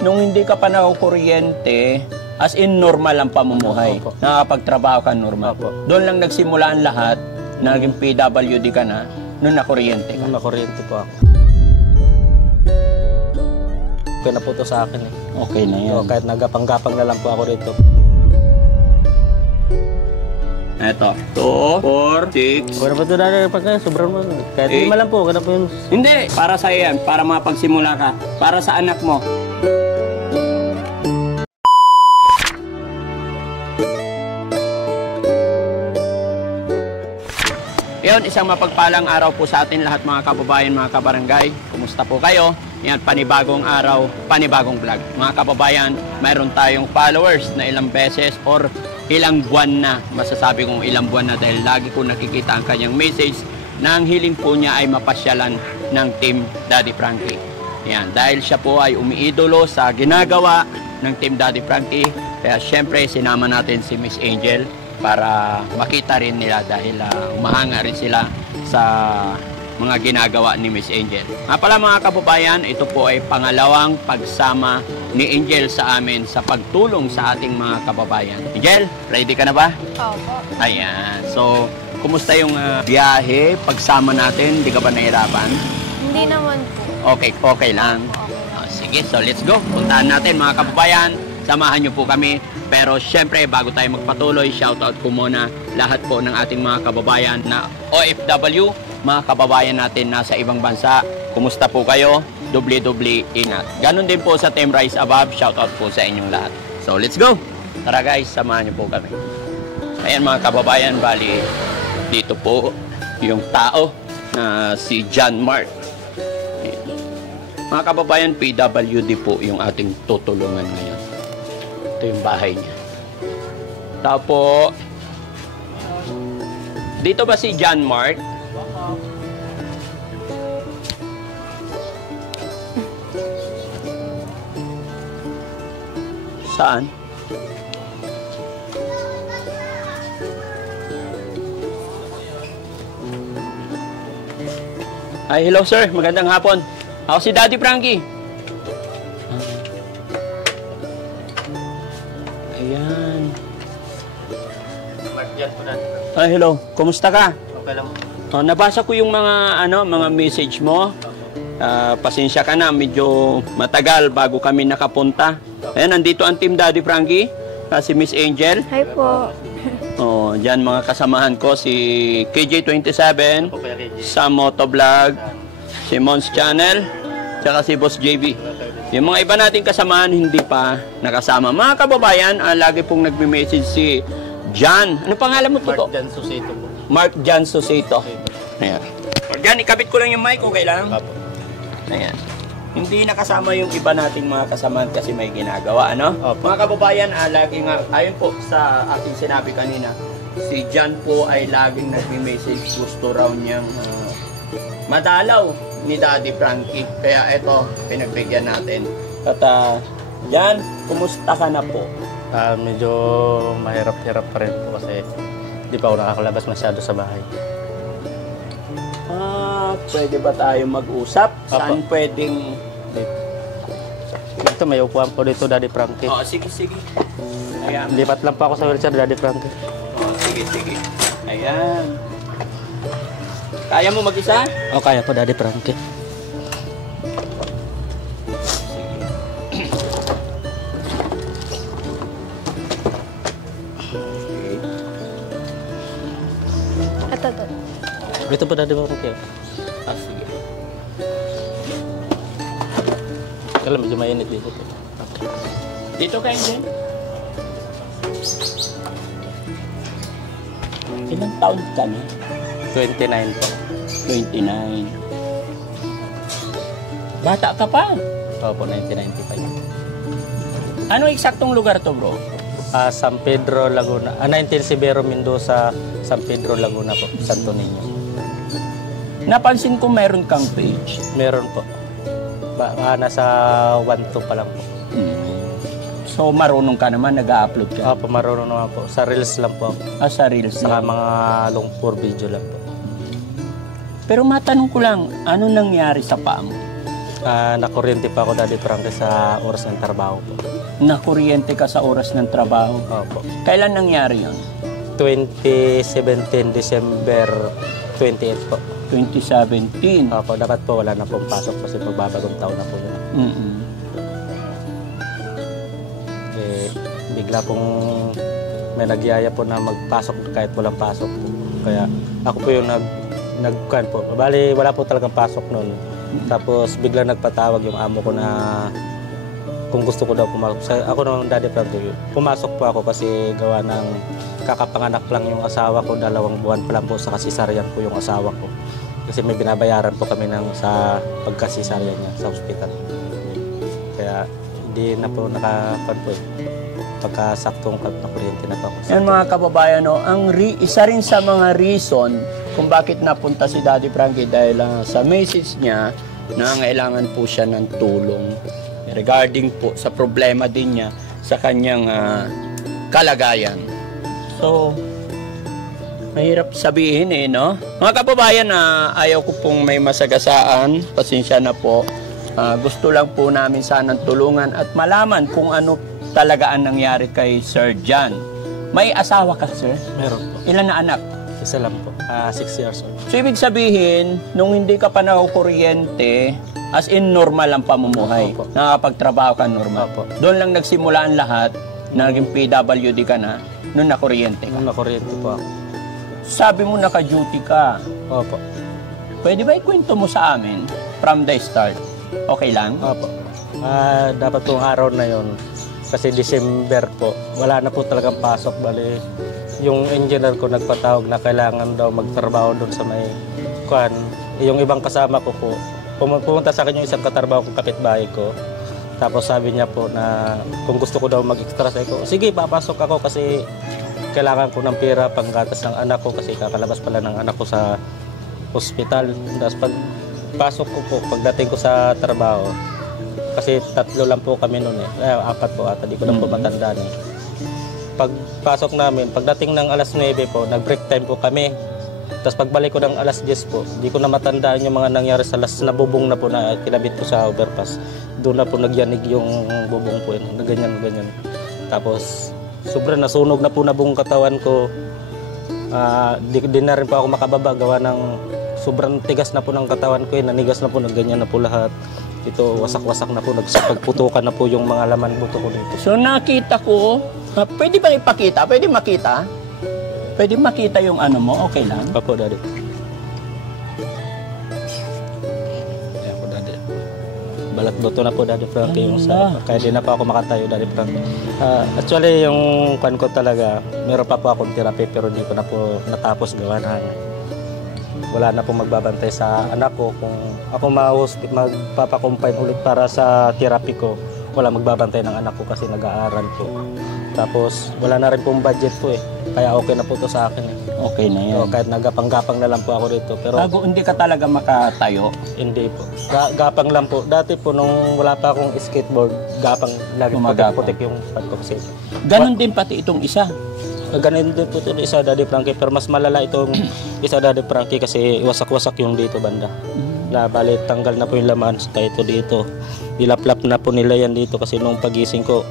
nung hindi ka pa nakukuryente, as in normal ang pamumuhay. Opo. Nakakapagtrabaho ka normal. Opo. Doon lang nagsimula ang lahat, naging PWD ka na, nung nakuryente ka. Nung nakuryente po ako. Okay na po to sa akin eh. Okay na yan. So, kahit nagapang-gapang na lang po ako rito. Eto, 2, 4, 6. Okay na po ito dati pagka sobrang mo. Kahit lima lang po, okay na po yun. Hindi, para sa yan, para mapagsimula ka. Para sa anak mo. Yun, isang mapagpalang araw po sa atin lahat mga kababayan, mga kabarangay. Kumusta po kayo? Yan, panibagong araw, panibagong vlog. Mga kababayan, mayroon tayong followers na ilang beses or ilang buwan na. Masasabi kong ilang buwan na dahil lagi ko nakikita ang kanyang message na ang hiling po niya ay mapasyalan ng Team Daddy Frankie. Yan, dahil siya po ay umiidolo sa ginagawa ng Team Daddy Frankie. Kaya syempre sinama natin si Miss Angel para makita rin nila dahil umahanga rin sila sa mga ginagawa ni Miss Angel. Nga pala mga kababayan, ito po ay pangalawang pagsama ni Angel sa amin sa pagtulong sa ating mga kababayan. Angel, ready ka na ba? Opo. Ayan. So, kumusta yung biyahe, pagsama natin? Hindi ka ba nahirapan? Hindi naman po. Okay lang. Sige, so let's go. Puntahan natin mga kababayan. Samahan niyo po kami. Pero syempre, bago tayo magpatuloy, shoutout ko muna lahat po ng ating mga kababayan na OFW, mga kababayan natin nasa ibang bansa. Kumusta po kayo? Dubli-dubli ingat. Ganon din po sa Team Rise Above, shoutout po sa inyong lahat. So let's go! Tara guys, samahan niyo po kami. Ayan mga kababayan, bali dito po yung tao na si John Mark. Ayan. Mga kababayan, PWD po yung ating tutulungan ngayon. Ito yung bahay niya. Tapo. Dito ba si John Mark? Saan? Ay, hello sir. Magandang hapon. Ako si Daddy Frankie. Ayan. Ay, hello. Kumusta ka? Okay lang. Nabasa ko yung mga message mo. Pasensya ka na, medyo matagal bago kami nakapunta. Ayan, nandito ang Team Daddy Frankie, si Miss Angel. Hi po. Diyan mga kasamahan ko, si KJ27, sa Motovlog, si Mons Channel, tsaka si Boss JB. Yung mga iba nating kasamahan hindi pa nakasama. Mga kababayan, lagi pong nagme-message si John. Ano pangalan mo po? Mark Jan Susito po. Mark Jan Susito. Ayan. John, ikabit ko lang yung mic, okay lang? Apo. Ayan. Hindi nakasama yung iba nating mga kasamahan kasi may ginagawa, ano? Opo. Mga kababayan, lagi nga, ayon po sa ating sinabi kanina, si John po ay laging nagme-message, gusto raw niyang madalaw ni Daddy Frankie. Kaya eto, pinagbigyan natin. At John, kumusta ka na po? Medyo mahirap-hirap pa rin po kasi di pa ako nakakalabas masyado sa bahay. Pwede ba tayo mag-usap? Saan Opo. pwedeng... Dito may upuan po dito, Daddy Frankie. Sige. Ayan. Lipat lang po ako sa wheelchair, Daddy Frankie. Sige. Ayan. Kaya mo mag-isa? O, kaya po, Daddy Frankie. Ito. Dito po, Daddy Frankie. Sige. Kaya medyo mainit dito po. Dito kayo din. Ilang taon ka na? 29 po. 29. Bata ka pa. Opo, 1995. Ano eksaktong lugar to, bro? San Pedro, Laguna. 19 Sibero, Mendoza, San Pedro, Laguna po. Santo Niño. Napansin ko meron kang page. Meron po. Nasa 1-2 pa lang po. So, marunong ka naman, nag-upload ka? Opo, marunong naman po. Sa Reels lang po. Sa Reels Saka lang. mga long form video lang po. Pero matanong ko lang, ano nangyari sa paa mo? Nakuryente pa ako, Daddy Frankie, sa oras ng trabaho po. Nakuryente ka sa oras ng trabaho. Opo. Kailan nangyari yon? 2017, December 28 po. 2017. Opo, dapat po wala na pong pasok kasi pagbabagong taon na po yun. Mm-mm. Bigla pong may nagyaya po na magpasok kahit walang pasok po. Kaya ako po yung nagkuhan po. Bali, wala po talagang pasok noon. Tapos bigla nagpatawag yung amo ko na kung gusto ko daw pumasok. Ako naman, Daddy Frankie, pumasok po ako kasi gawa ng kakapanganak lang yung asawa ko. 2 buwan pa lang po sa kasisaryan po yung asawa ko. Kasi may binabayaran po kami sa pagkasisaryan niya sa ospital. Kaya hindi na po nakapan po eh. Pagkasaktong na kuryente na po ako. Yan mga kababayan, no, isa rin sa mga reason kung bakit napunta si Daddy Frankie dahil sa message niya na kailangan po siya ng tulong regarding po sa problema din niya sa kanyang kalagayan. So, mahirap sabihin eh, no? Mga kababayan, ayaw ko pong may masagasaan. Pasensya na po. Gusto lang po namin sanang tulungan at malaman kung ano talaga ang nangyari kay Sir John. May asawa ka, sir? Meron po. Ilan na anak? Isa lang po. 6 years old. So, ibig sabihin, nung hindi ka pa nakukuryente, as in normal ang pamumuhay. Opo. Nakapagtrabaho ka normal. Opo. Doon lang nagsimula ang lahat, na naging PWD ka na, nung nakuryente ka. Nung nakuryente po ako. Sabi mo naka-duty ka. Opo. Pwede ba ikwento mo sa amin from the start? Okay lang? Opo. Dapat pong araw na yon kasi December po, wala na po talagang pasok. Bali, yung engineer ko nagpatawag na kailangan daw magtrabaho doon sa may kuan. Yung ibang kasama ko po, pumunta sa akin yung isang katrabaho kong kapitbahay ko. Tapos sabi niya po na kung gusto ko daw mag-extra sa ko, sige, papasok ako kasi kailangan ko ng pera panggatas ng anak ko kasi kakalabas pala ng anak ko sa hospital. Tapos pag pasok ko po, pagdating ko sa trabaho, kasi 3 lang po kami noon eh. 4 po ata, di ko na po matandaan eh. Pagpasok namin, pagdating ng alas 9 po, nag-break time po kami. Tapos pagbalik ko ng alas 10 po, di ko na matandaan yung mga nangyari sa last na bubong na po na kinabit ko sa overpass. Doon na po nagyanig yung bubong po yun, na ganyan. Tapos sobrang nasunog na po na buong katawan ko. Di na rin po ako makababa, gawa ng sobrang tigas na po ng katawan ko, nanigas na po, nagganyan na po lahat. Ito, wasak-wasak na po, nagpagputukan na po yung mga laman buto ko dito. So nakita ko, pwede ba ipakita? Pwede makita? Pwede makita yung ano mo? Okay lang? Papo, Daddy. Ayan po, Daddy. Balat buto na po, Daddy Frankie, yung sa... Kaya di na pa ako makatayo, Daddy Frankie. Actually, yung kwan ko talaga, meron pa po akong therapy pero di ko na po natapos gawa ng... Wala na pong magbabantay sa anak ko. Kung ako magpapakumpine ulit para sa therapy ko, wala magbabantay ng anak ko kasi nag-aaral po. Tapos wala na rin pong budget po eh. Kaya okay na po to sa akin eh. Okay na yan. Kahit nagapang-gapang na lang po ako dito. Pero bago hindi ka talaga makatayo? Hindi po. Gapang lang po. Dati po nung wala pa akong skateboard, gapang lagi putik yung pad ko kasi. Ganon din pati itong isa. Ganun din po ito isa, Daddy Frankie, pero mas malala itong isa, Daddy Frankie, kasi wasak-wasak yung dito banda. Bali, tanggal na po yung laman sa ito dito. Ilaplap na po nila yan dito kasi nung pagising ko,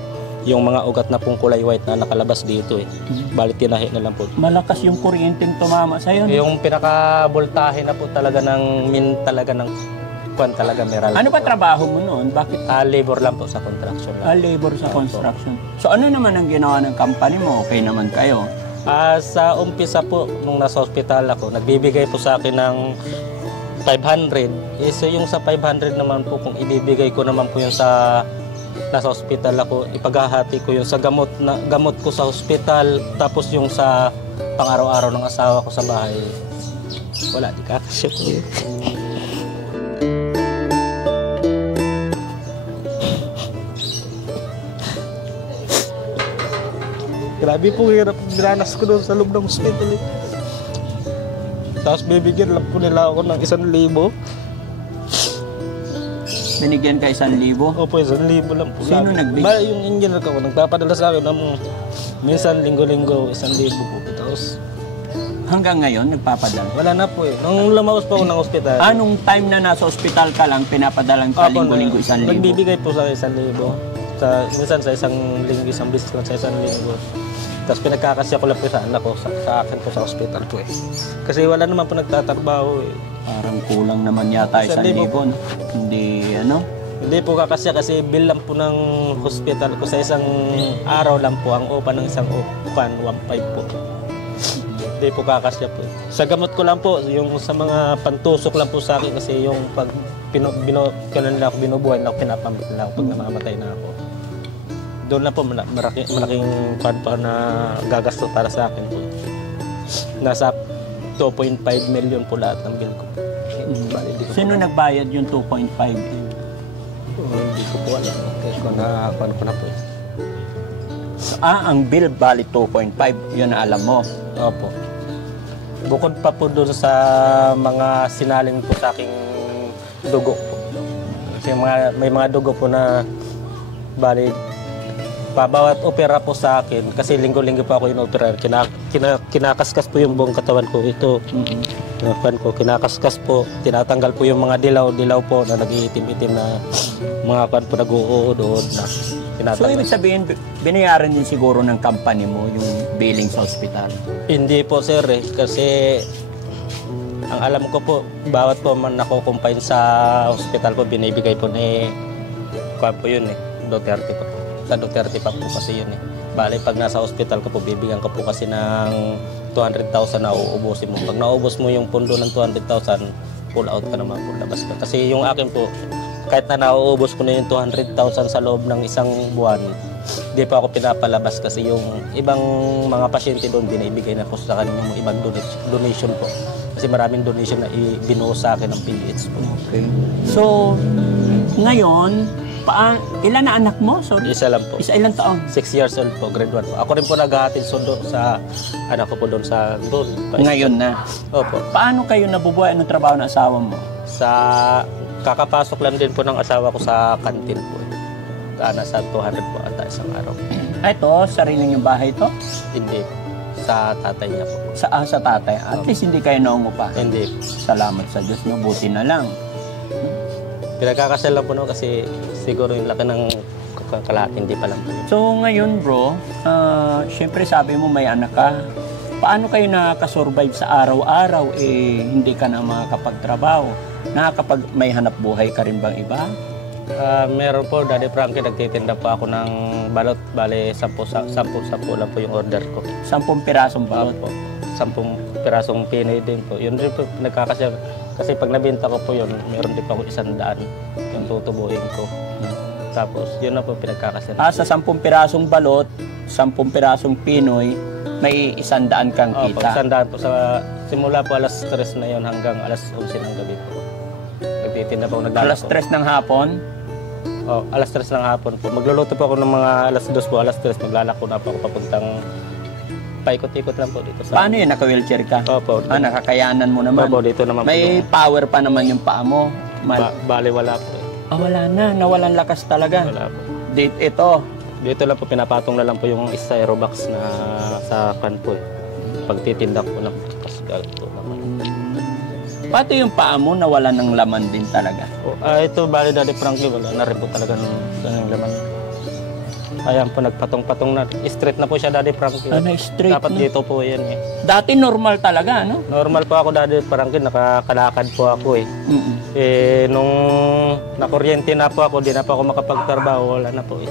yung mga ugat na pong kulay white na nakalabas dito eh. Bali, tinahi na lang po. Malakas yung kuryenteng tumama sa'yo. Yung pinaka-voltahe na po talaga ng talaga meral. Ano ba trabaho mo noon? Bakit? Labor lang po sa construction. Labor sa construction. So ano naman ang ginawa ng company mo? Okay naman kayo? Sa umpisa po, nung nasa hospital ako, nagbibigay po sa akin ng 500. So yung sa 500 naman po, kung ibibigay ko naman po yung sa nasa hospital ako, ipaghahati ko yung sa gamot ko sa hospital, tapos yung sa pang-araw-araw ng asawa ko sa bahay. Wala, di kakasya po. Grabe po hirap dinanas ko doon sa loob ng hospital. Tapos bibigyan lang po nila ako ng 1,000. Binigyan ka 1,000? Opo, 1,000 lang po. Sino nagbigay? Yung engineer ko, nagpapadala sa akin ng minsan linggo-linggo 1,000 po. Tapos Hanggang ngayon, nagpapadala? Wala na po eh. Nung lumaos po ako ng ospital. Anong time na nasa ospital ka lang, pinapadalan ka linggo-linggo 1,000? Nagbibigay po sa 1,000. Minsan sa isang linggo, isang bisis lang sa 1,000. Tapos pinagkakasya ko lang po sa anak ko, sa akin po sa ospital po eh. Kasi wala naman po nagtatrabaho eh. Parang kulang naman yata 1,000. Hindi ano? Hindi po kakasya kasi bill lang po ng hospital ko sa isang araw lang po. Ang upa ng isang upan, 1,500 po. Hindi po kakasya po. Sa gamot ko lang po, yung sa mga pantusok lang po sa akin kasi yung pag kailan nila ako binubuhay na ako, pinapamit nila ako pag namamatay na ako. Doon lang po malaking pa na gagasto para sa akin po. Nasa 2.5 million po lahat ng bill ko. Sino nagbayad yung 2.5? Hindi ko po alam. Kaya ko na po. Ang bill bali 2.5, yun na alam mo. Opo. Bukod pa po doon sa mga sinalin po sa aking dugo po. Kasi may mga dugo po na bali bawat opera po sa akin kasi linggo-linggo po ako in-opera. Kinakaskas po yung buong katawan ko. Ito, kinakaskas po. Tinatanggal po yung mga dilaw po na nag-iitim-itim na mga po nag-uod-uod na tinatanggal. So, ibig sabihin, binayaran din siguro ng company mo yung billing sa ospital? Hindi po, sir eh. Kasi ang alam ko po, bawat po man nakukumpine sa ospital po, binibigay po ni kuha po yun eh, Duterte po. Sa Duterte pa po kasi yun eh. Bale, pag nasa ospital ka po, bibigyan ka po kasi ng 200,000 na uubusin mo. Pag naubos mo yung pundo ng 200,000, pull out ka naman po, labas ka. Kasi yung akin po, kahit na nauubos ko na yung 200,000 sa loob ng isang buwan, di pa ako pinapalabas kasi yung ibang mga pasyente doon, binibigay na po sa kanila yung ibang donation po. Kasi maraming donation na binuo sa akin ng PH po. Okay. So, ngayon, ilan na anak mo? Sorry. Isa lang po. Ilang taon? 6 years old po, grade 1 po. Ako rin po naghahatid sundo sa anak ko po doon sa doon. Ngayon na? Opo. Paano kayo nabubuhay? Anong trabaho ng asawa mo? Sa kakapasok lang din po ng asawa ko sa kantin po. Nasa 200 po ata isang araw. Ito, sarili niyong bahay to? Hindi po. Sa tatay niya po. Sa tatay? At least hindi kayo naungupa? Hindi. Salamat sa Diyos, no? Buti na lang. Pinagkakasal lang po no kasi siguro yung laki ng kalahati, hindi pa lang po. So ngayon bro, syempre sabi mo may anak ka. Paano kayo nakakasurvive sa araw-araw? Hindi ka na makakapagtrabaho. May hanap buhay ka rin bang iba? Meron po, Daddy Frankie, nagtitinda pa ako ng balot. Bale, 10 lang po yung order ko. 10 pirasong balot? Po. 10 pirasong Pinoy din po. Yun rin po, nagkakasya. Kasi pag nabenta ko po yun, meron din pa ako 100 yung tutubuhin ko. Tapos, yun na po pinagkakasya. Sa 10 pirasong balot, 10 pirasong Pinoy, may 100 kang kita? Opo, 100 po. Simula po alas 3 na yun hanggang alas 11 ng gabi po. Nagtitinda po. Alas 3 ng hapon? Alas 3 ng hapon po. Magluluto po ako ng mga alas 2 po, alas 3. Maglalako na po ako papuntang paikot-ikot lang po dito. Paano yun? Naka-wheelchair ka? Opo. Nakakayanan mo naman? Opo, dito naman may po. Power pa naman yung paa mo? Bale, wala po. Wala na. Nawalan lakas talaga? Wala po. Dito lang po, pinapatong na lang po yung styrobox na sa kan po. Pagtitinda ko lang po. Pati yung paa mo nawalan ng laman din talaga? Ito, bali Daddy Frankie, wala na rin po talaga ng laman. Ayan po, nagpatong-patong na. Straight na po siya, Daddy Frankie. Straight dapat na? Dito po yan eh. Dati normal talaga, no? Normal po ako, Daddy Frankie. Nakakalakad po ako eh. Nung nakuryente na po ako, di na po ako makapagtrabaho. Wala na po eh.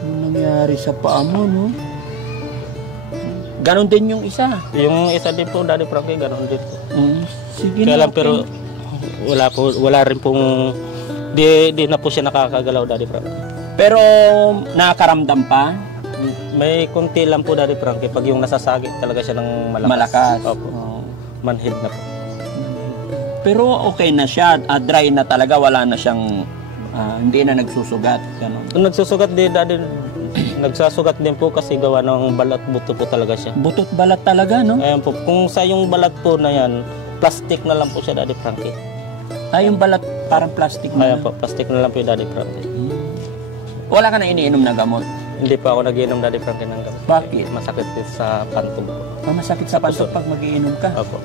Anong nangyari sa paa mo, no? Ganon din yung isa. Yung isa din po, Daddy Frankie, ganon din po. Sige kaya lang, pero wala rin pong di na po siya nakakagalaw, Daddy Frankie. Pero nakakaramdam pa? May kunti lang po, Daddy Frankie, pag yung nasasagit talaga siya ng malakas. Opo. Manhid na po. Pero okay na siya, dry na talaga, wala na siyang hindi na nagsusugat, ganun. Nagsusugat din, Daddy. Nagsasugat din po kasi gawa ng balat buto po talaga siya. Butot balat talaga, no? Ayan po, kung sa yung balat po na yan, plastic na lang po siya, Daddy Frankie. Yung balat parang plastic na? Ayan po, plastic na lang po yung Daddy Frankie. Wala ka na iniinom na gamot? Hindi pa ako nagiinom, Daddy Frankie, ng gamot. Bakit? Masakit din sa pantog po. Masakit sa pantot pag magiinom ka. Opo.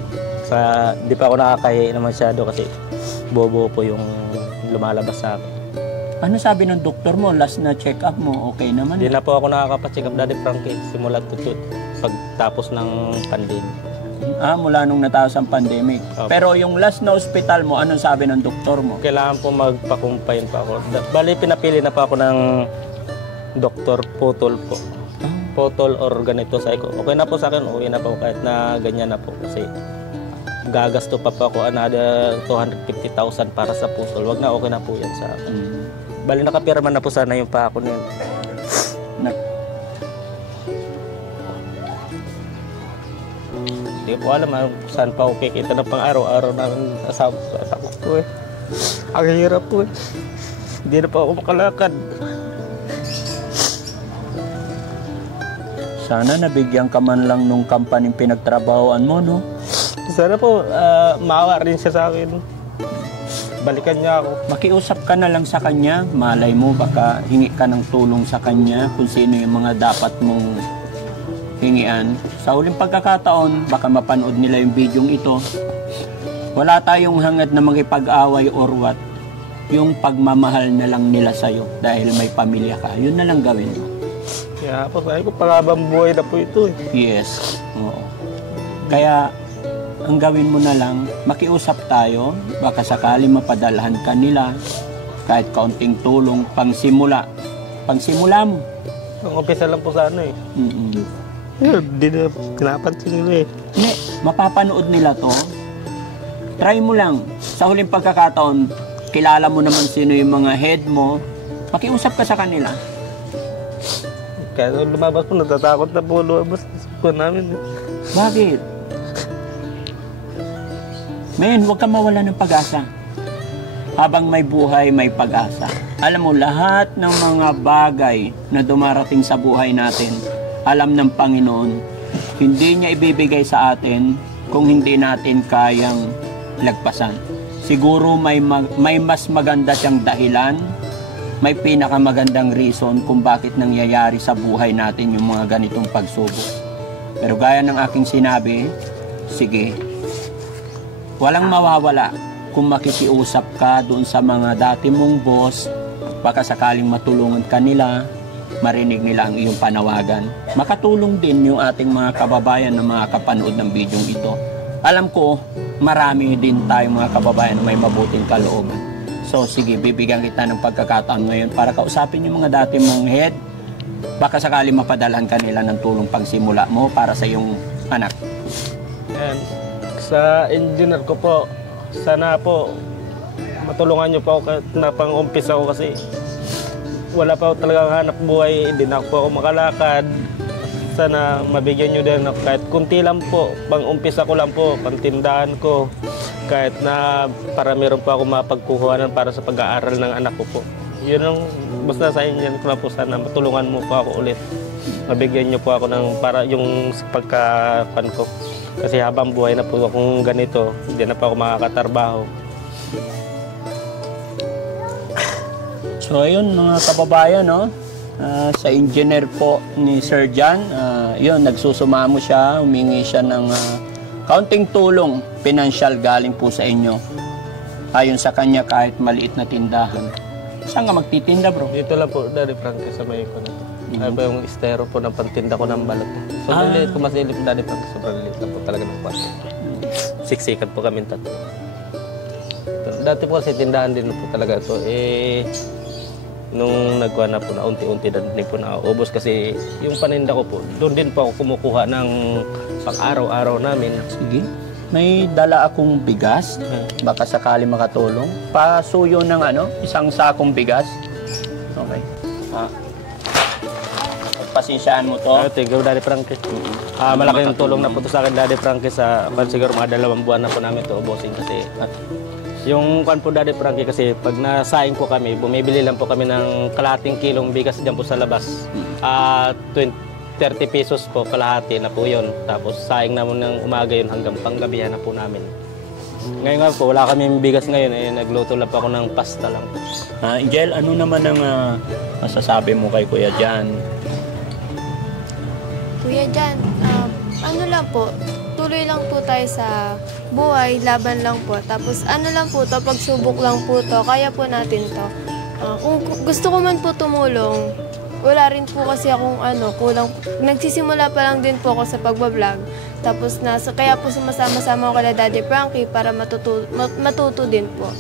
Di pa ako nakakahinom masyado kasi bobo po yung lumalabas sa akin. Ano sabi ng doktor mo? Last na check-up mo, okay naman? Hindi na po ako nakakapacheck up, Daddy Frankie, simula tutut pagtapos ng pandemic. Mula nung natapos ang pandemic. Opo. Pero yung last na hospital mo, anong sabi ng doktor mo? Kailangan po magpakumpain pa ako. Bali, pinapili na pa ako ng doktor putol po. Putol or ganito, sabi ko, okay na po sa akin, uwi na po kahit na ganyan na po. Kasi gagasto pa po ako another 250,000 para sa putol. Wag na, okay na po yan sa akin. Bali, nakapirma na po sana yung pa ako na yun. Hindi ko alam saan pa ako kikita ng pang-araw-araw namin asawa ko eh. Ang hirap po eh. Hindi na pa ako makalakad. Sana nabigyan ka man lang nung kampaning pinagtrabahoan mo, no? Sana po maawa rin siya sa akin. Balikan niya ako. Makiusap ka na lang sa kanya. Malay mo, baka hingi ka ng tulong sa kanya kung sino yung mga dapat mong hingian. Sa huling pagkakataon, baka mapanood nila yung bidyong ito. Wala tayong hangad na makipag-away or what. Yung pagmamahal na lang nila sa'yo dahil may pamilya ka. Yun na lang gawin mo. Kaya po, sabi ko, pangabang buhay na po ito eh. Yes. Oo. Kaya, ang gawin mo na lang, makiusap tayo. Baka sakali mapadalhan ka nila. Kahit kaunting tulong, pangsimula. Pangsimula mo. Ang umpisa lang po sana eh. Hindi na pinapansin nila eh. Hindi, mapapanood nila to. Try mo lang. Sa huling pagkakataon, kilala mo naman sino yung mga head mo. Makiusap ka sa kanila. Kaya nung lumabas po, natatakot na po lumabas po namin. Bakit? Men, huwag kang mawala ng pag-asa. Habang may buhay, may pag-asa. Alam mo, lahat ng mga bagay na dumarating sa buhay natin, alam ng Panginoon, hindi niya ibibigay sa atin kung hindi natin kayang lagpasan. Siguro may mas maganda siyang dahilan, may pinakamagandang reason kung bakit nangyayari sa buhay natin yung mga ganitong pagsubok. Pero gaya ng aking sinabi, sige, walang mawawala kung makikiusap ka doon sa mga dati mong boss, baka sakaling matulungan ka nila, marinig nila ang iyong panawagan. Makatulong din yung ating mga kababayan na mga kapanood ng bidyong ito. Alam ko, marami din tayong mga kababayan na may mabuting kalooban. So sige, bibigyan kita ng pagkakataon ngayon para kausapin yung mga dati mong head. Baka sakali mapadalhan ka nila ng tulong pagsimula mo para sa iyong anak. And sa engineer ko po, sana po matulungan niyo po ako kahit na pang-umpisa ko kasi wala pa ako talagang hanap buhay, hindi na po ako makalakad. Sana mabigyan niyo din ako kahit kunti lang po, pang-umpisa ko lang po, pantindahan ko. Kahit na para meron po ako mapagkukuhanan para sa pag-aaral ng anak ko po. Yun ang basta sa inyo ko na po, sana matulungan mo po ako ulit. Mabigyan niyo po ako ng para yung pagkapan ko. Kasi habang buhay na po akong ganito, hindi na pa ako makakatrabaho. So ayun mga kababayan, no? Sa engineer po ni Sir John, yun, nagsusumamo siya, humingi siya ng kaunting tulong, pinansyal galing po sa inyo. Ayon sa kanya kahit maliit na tindahan. Saan ka magtitinda, bro? Dito lang po, Daddy Frankie, sa may ko na to. Ay ba yung estero po ng pantinda ko ng balot. Sobrang liit ko, mas liit po, Daddy Frankie, sobrang liit lang po talaga ng kwarto. Siksikan po kami tatlo. Dati po kasi tindahan din po talaga ito. Nung nagkuha na po na unti-unti din po na ubos kasi yung paninda ko po, doon din po ako kumukuha ng pang-araw-araw namin. Sige. May dala akong bigas. Baka sakali makatulong. Pasuyo ng isang sakong bigas. Okay. Pagpasensyaan mo to. Thank you, Daddy Frankie. Malaking tulong na po to sa akin, Daddy Frankie, sa siguro mga 2 buwan na po namin ito ubusin kasi yung kwan po, Daddy Frankie, kasi pag nasaing po kami, bumibili lang po kami ng kalahating kilong bigas dyan po sa labas. 30 pesos po, kalahati na po yun. Tapos saing naman ng umaga yun hanggang panggabihan na po namin. Ngayon nga po, wala kami bigas ngayon. Nagluto lang po ako ng pasta lang. Angel, ano naman ang masasabi mo kay Kuya Jan? Kuya Jan, ano lang po, tuloy lang po tayo sa buhay, laban lang po. Tapos ano lang po to, pagsubok lang po to, kaya po natin to. Kung gusto ko man po tumulong, wala rin po kasi akong kulang. Nagsisimula pa lang din po ako sa pagbablog. Tapos kaya po sumasama-sama ako kay Daddy Frankie para matuto din po.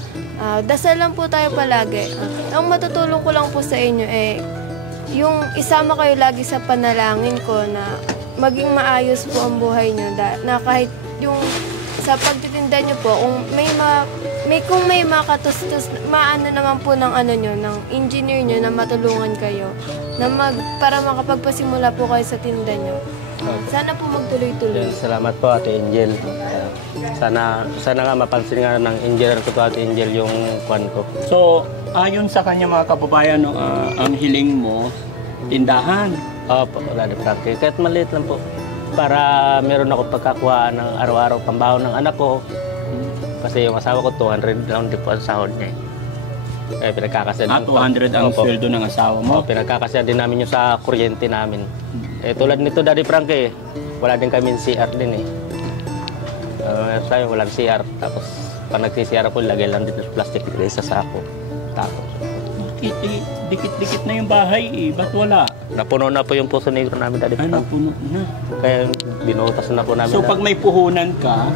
Dasal lang po tayo palagi. Ang matutulong ko lang po sa inyo yung isama kayo lagi sa panalangin ko na maging maayos po ang buhay nyo. Na kahit yung sa pagtitinda nyo po, kung may makatustos, maano naman po ng ng engineer nyo na matulungan kayo para makapagpasimula po kayo sa tinda nyo. Sana po magtuloy-tuloy. Salamat po, Ate Angel. Sana nga mapansin nga ng engineer ko to, Ate Angel, yung kwan ko. So, ayon sa kanya mga kababayan, ang hiling mo, tindahan. Opo, Daddy Frankie. Kahit maliit lang po. Para meron ako pagkakuha ng araw-araw pambaho ng anak ko. Kasi yung asawa ko, 200 lang din po ang sahod niya. Kaya pinagkakasya din. 200 ang sweldo ng asawa mo? Pinagkakasya din namin yung sa kuryente namin. Tulad nito, Daddy Frankie, wala din kami CR din sayo, walang CR. Tapos, pag nag-CR ako, lagay lang dito sa plastic sa sako. Tapos. Dikit-dikit na yung bahay Ba't wala? Napuno na po yung Puso Negro namin, Daddy Frankie. Napuno na. Kaya binutas na po namin. So, pag may puhunan ka,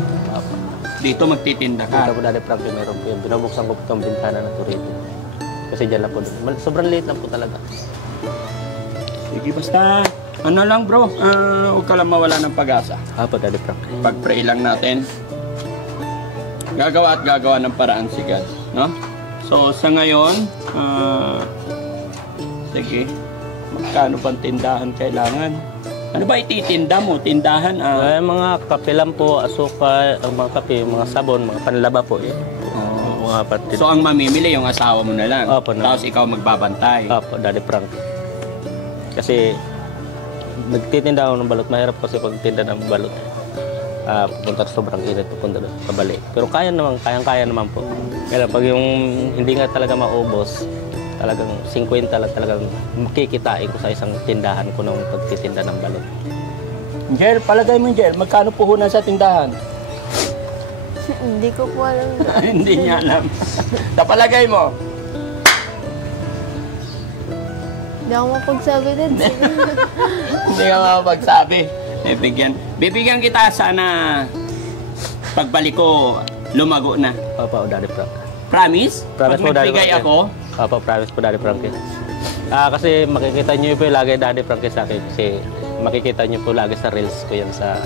dito magtitinda ka? Dito po, Daddy Frankie, meron po yun. Binubuksan ko po itong bintana na turito. Kasi dyan lang po. Sobrang liit lang po talaga. Sige, basta lang bro, huwag ka lang mawala ng pag-asa. Po, Daddy Frankie. Pag-pray lang natin. Gagawa at gagawa ng paraan si God, no? So, sa ngayon, sige, magkano pang tindahan kailangan? Ano ba ititinda mo? Tindahan? Mga kape lang po, asukal, mga kape, mga sabon, mga panlaba po. Mga patid. So, ang mamimili yung asawa mo na lang? Opo. Tapos ikaw magbabantay? Opo, Daddy Frankie. Kasi, nagtitinda ako ng balot. Mahirap kasi pagtinda ng balot. Pupunta sobrang init, pupunta doon, pabalik. Pero kayang-kaya naman po. Kaya pag yung hindi nga talaga maubos, talagang 50 lang talagang makikitain ko sa isang tindahan ko ng pagtitinda ng balot. Jel, palagay mo Jel, magkano puhunan sa tindahan? Hindi ko po alam. Hindi niya alam. Sa palagay mo? Hindi ako mapagsabi din. Hindi ka mapagsabi. Bibigyan kita sana pagbalik ko lumago na. Opo, Daddy Frankie. Promise? Promise po, Pag Daddy nagbigay Frankie. ako? Opo, promise po, Daddy Frankie. Kasi makikita niyo po lagi, Daddy Frankie, sa akin. Kasi makikita niyo po lagi sa reels ko yan sa...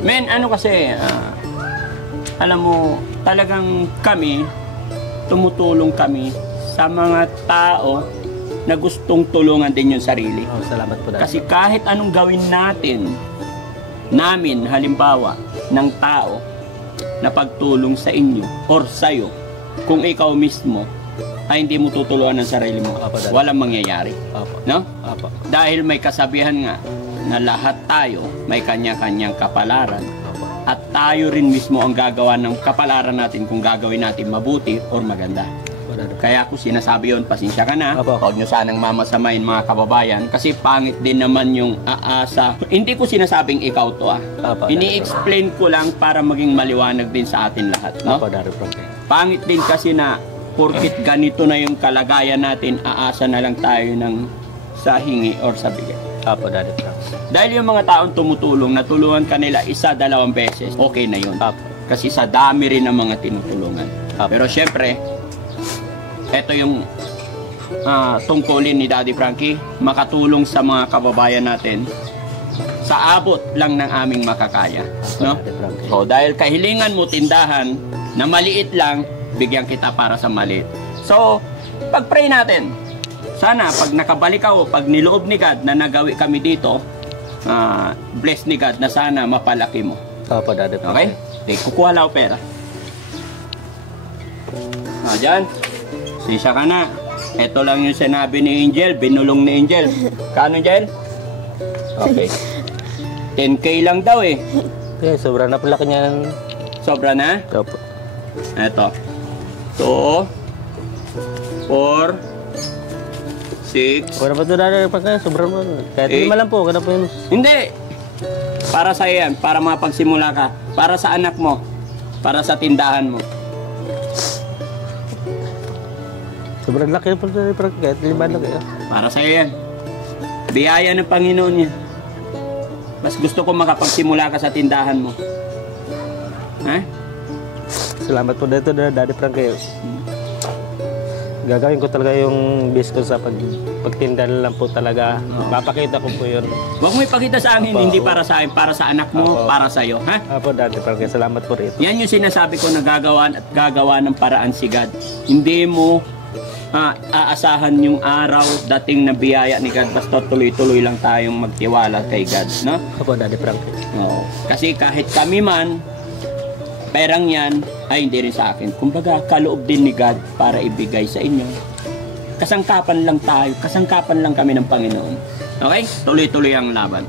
Men, kasi, alam mo, talagang kami, tumutulong kami sa mga tao na gustong tulungan din yung sarili. Salamat po, Daddy. Kasi kahit anong gawin namin, halimbawa, ng tao na pagtulong sa inyo or sa'yo, kung ikaw mismo ay hindi mo tutulungan ng sarili mo, walang mangyayari. No? Dahil may kasabihan nga na lahat tayo may kanya-kanyang kapalaran at tayo rin mismo ang gagawa ng kapalaran natin kung gagawin natin mabuti or maganda. Kaya ako sinasabi yun, pasensya ka na. Huwag nyo sanang mamasamain mga kababayan kasi pangit din naman yung aasa. Hindi ko sinasabing ikaw to Ini-explain ko lang para maging maliwanag din sa atin lahat. No? Pangit din kasi na porkit ganito na yung kalagayan natin, aasa na lang tayo ng sa hingi or sa bigay. Dahil yung mga taong tumutulong, natulungan kanila 1-2 beses, okay na yun. Kasi sa dami rin ng mga tinutulungan. Pero syempre, ito yung tungkulin ni Daddy Frankie, makatulong sa mga kababayan natin sa abot lang ng aming makakaya. No? So dahil kahilingan mo tindahan na maliit lang, bigyan kita para sa maliit. So, pag-pray natin. Sana pag nakabalik ako, pag niloob ni God na nagawi kami dito, bless ni God na sana mapalaki mo. Okay? Okay, kukuha lang ako pera. Diyan. Sisa ka na. Ito lang yung sinabi ni Angel, binulong ni Angel. Kano, Angel? Okay. 10K lang daw Sobra na pala kanyan. Sobra na? Opo. Ito. 2, 4, 6. Wala pa ito, Daddy Frankie, sobra mo. Kahit 5 lang po, kada po yun. Hindi. Para sa yan, para mapagsimula ka. Para sa anak mo. Para sa tindahan mo. Sobrang laki po Daddy Frankie, kahit 5 lang kayo. Para sa yan. Biyaya ng Panginoon yan. Mas gusto ko makapagsimula ka sa tindahan mo. Ha? Salamat po dito Daddy Frankie. Gagawin ko talaga yung best ko sa pagtinda lang po talaga. Mapakita ko po yun. Huwag mo ipakita sa akin, hindi para sa akin, para sa anak mo, para sa iyo, ha? Apo Daddy Frankie, salamat po rito. Yan yung sinasabi ko na gagawa at gagawa ng paraan si God. Hindi mo aasahan yung araw dating na biyaya ni God, basta tuloy-tuloy lang tayong magtiwala kay God, no? Apo Daddy Frankie. Oo. Kasi kahit kami man, perang yan ay hindi rin sa akin. Kumbaga, kaloob din ni God para ibigay sa inyo. Kasangkapan lang tayo, kasangkapan lang kami ng Panginoon. Okay? Tuloy-tuloy ang laban.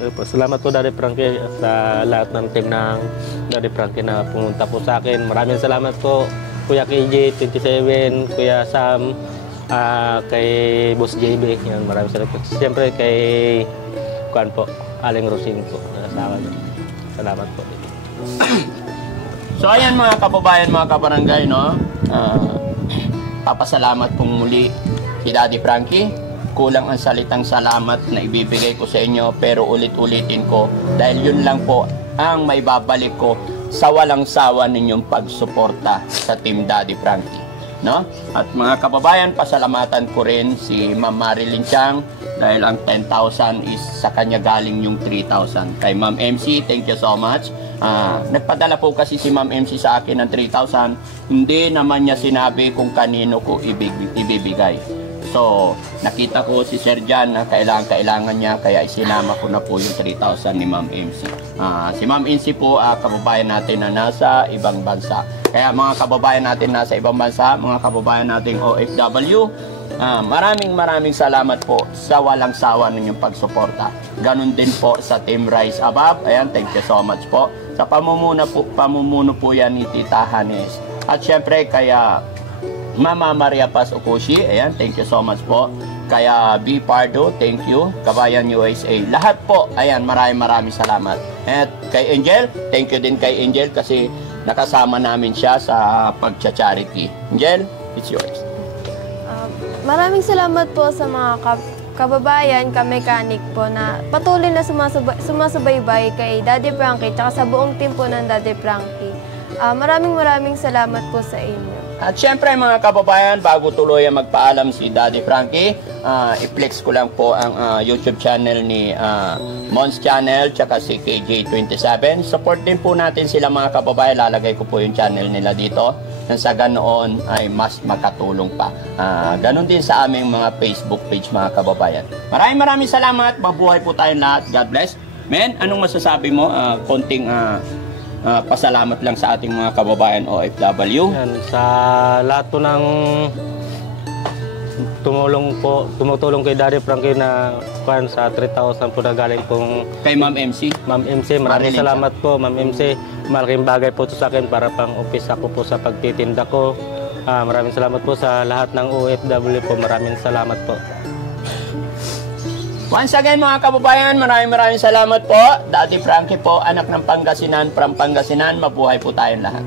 Opo, salamat po Daddy Frankie sa lahat ng team ng Daddy Frankie na pumunta po sa akin. Maraming salamat po Kuya KJ 27, Kuya Sam, kay Boss JB. Yan, maraming salamat po. Siyempre kay Kuan po, Aling Rosing po. Nasawa niyo. Salamat po. So ayan mga kababayan, mga kabarangay, no? Papasalamat pong muli si Daddy Frankie. Kulang ang salitang salamat na ibibigay ko sa inyo, pero ulit-ulitin ko dahil yun lang po ang maibabalik ko sa walang sawa ninyong pagsuporta sa Team Daddy Frankie, no? At mga kababayan, pasalamatan ko rin si Ma'am Marilyn Chang dahil ang 10,000 is sa kanya galing yung 3,000. Kay Ma'am MC, thank you so much. Nagpadala po kasi si Ma'am MC sa akin ng 3,000. Hindi naman niya sinabi kung kanino ko ibibigay. So, nakita ko si Sir Jan na kailangan niya, kaya isinama ko na po yung 3,000 ni Ma'am MC. Si Ma'am MC po, kababayan natin na nasa ibang bansa. Kaya mga kababayan natin nasa ibang bansa, mga kababayan nating OFW, maraming salamat po sa walang sawa ninyong pagsuporta. Ganon din po sa Team Rise Above. Ayan, thank you so much po. Sa pamumuno po yan ni Tita Hanes. At syempre, kaya Mama Maria Paz Okushi, ayan, thank you so much po. Kaya B. Pardo, thank you. Kabayan USA, lahat po, ayan, maraming salamat. At kay Angel, thank you din kay Angel kasi nakasama namin siya sa pagcha-charity. Angel, it's yours. Maraming salamat po sa mga kababayan, ka-mechanic po na patuloy na sumasubaybay kay Daddy Frankie at sa buong team po ng Daddy Frankie. Maraming salamat po sa inyo. At syempre mga kababayan, bago tuloy ang magpaalam si Daddy Frankie, i-flex ko lang po ang YouTube channel ni Mons Channel tsaka si KJ27. Support din po natin sila mga kababayan. Lalagay ko po yung channel nila dito. Nang sa ganoon ay mas makatulong pa. Ganon din sa aming mga Facebook page mga kababayan. Maraming salamat. Mabuhay po tayong lahat. God bless. Men, anong masasabi mo? Konting pasalamat lang sa ating mga kababayan OFW. Yan, sa lahat po ng tumutulong kay Daddy Frankie na kuan sa 3,000 po na galing pong Kay Ma'am MC. Ma'am MC, maraming Marilyn salamat po Ma'am MC. Malaking bagay po ito sa akin para pang umpisa ko po sa pagtitinda ko. Maraming salamat po sa lahat ng OFW po. Maraming salamat po. Once again mga kababayan, maraming salamat po. Daddy Frankie po, anak ng Pangasinan, from Pangasinan. Mabuhay po tayong lahat.